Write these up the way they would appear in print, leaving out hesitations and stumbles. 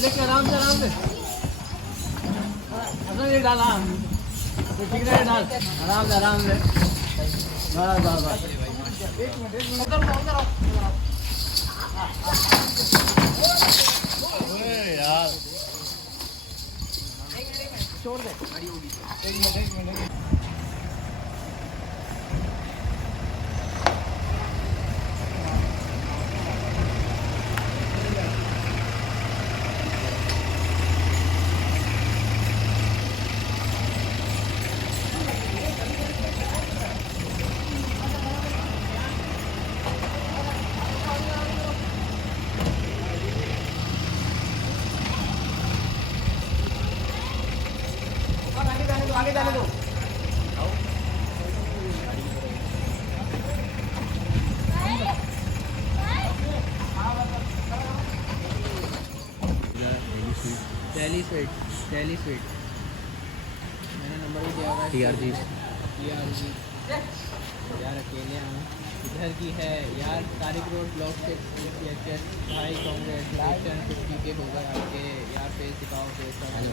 देखिए आराम से ये डाला ठीक है, डाल आराम से बस एक मिनट यार छोड़ दे, एक मिनट आगे जाने दो। दिल्ली स्वीट मैंने नंबर भी दिया हुआ है TRG यार अकेले हूँ इधर की है यार। तारिक रोड ब्लॉक से भाई कांग्रेचुलेशन 50 के होगा आपके यार। फेस दिखाओ, फेस का यार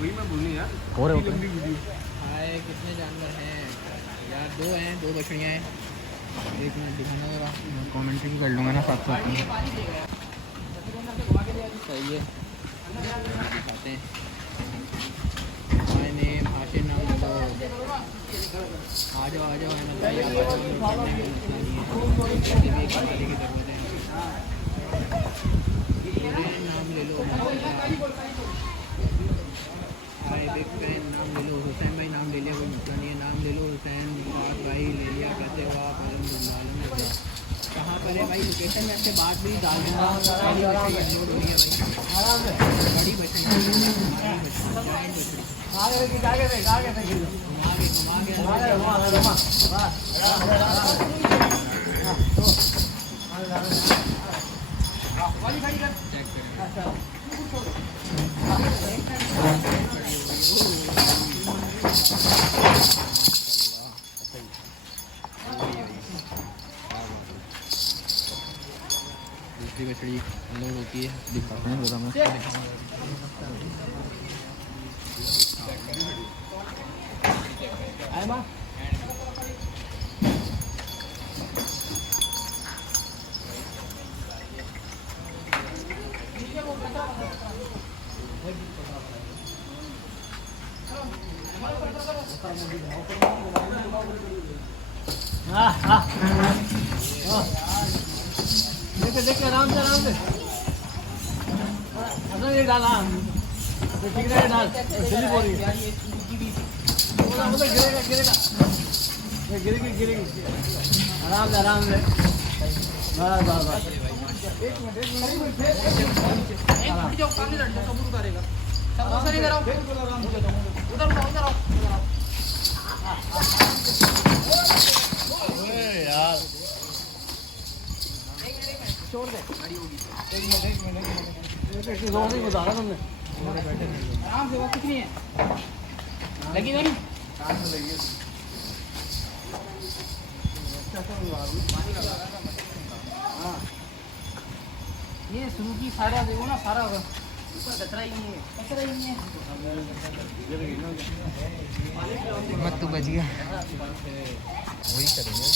वही मैं बोलूँ यार। और हाय कितने जानवर हैं यार? 2 हैं, 2 बछड़ियाँ हैं। एक मिनट दिखाना जरा, कमेंटिंग कर लूँगा ना साथ साथ में। सही है, दिखाते हैं। मैंने भाषे नाम लो, आ जाओ है ना भाई। आप नाम ले लो, भाई बिग फैन नाम ले लो। हुसैन भाई नाम ले लिया, कोई मसला नहीं है, नाम ले लो। हुसैन भाई ले लिया। कैसे हो आप? कहाँ पर है भाई? लोकेशन में आपसे बात भी डाल दूँगा। बड़ी दूसरी मछली लोड होती है, दिखाते हैं जरा। मैं देखिए आराम से ये डाला ठीक है, डाल जल्दी बोल रही है। गिरेगी आराम से बस एक मिनट जाओ, सामने लड़ जाओ, कबूतर उतारेगा। उधर यार छोड़ दे, एक मिनट जोर नहीं बता रहा तुमने। आराम से, वो कितनी है लगी नहीं? हाँ ये शुरू की सारा देखो ना, सारा ऊपर कचरा ही नहीं है। मत तो बच गया, वही करेंगे।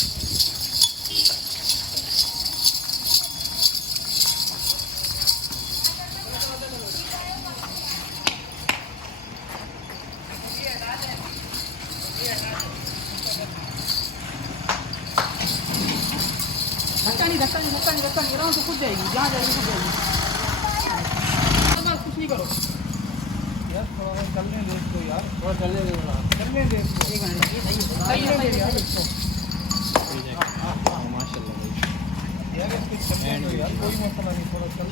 धक्का नहीं आराम से कूद जाएगी, जहाँ जाएगी कूद जाएगी। कुछ नहीं करो यार, थोड़ा चलने दे इसको यार, थोड़ा चलने दे इसको। एक मिनट, ये सही है यार इसको। माशाल्लाह यार, इसको यार कोई मसला नहीं, थोड़ा चल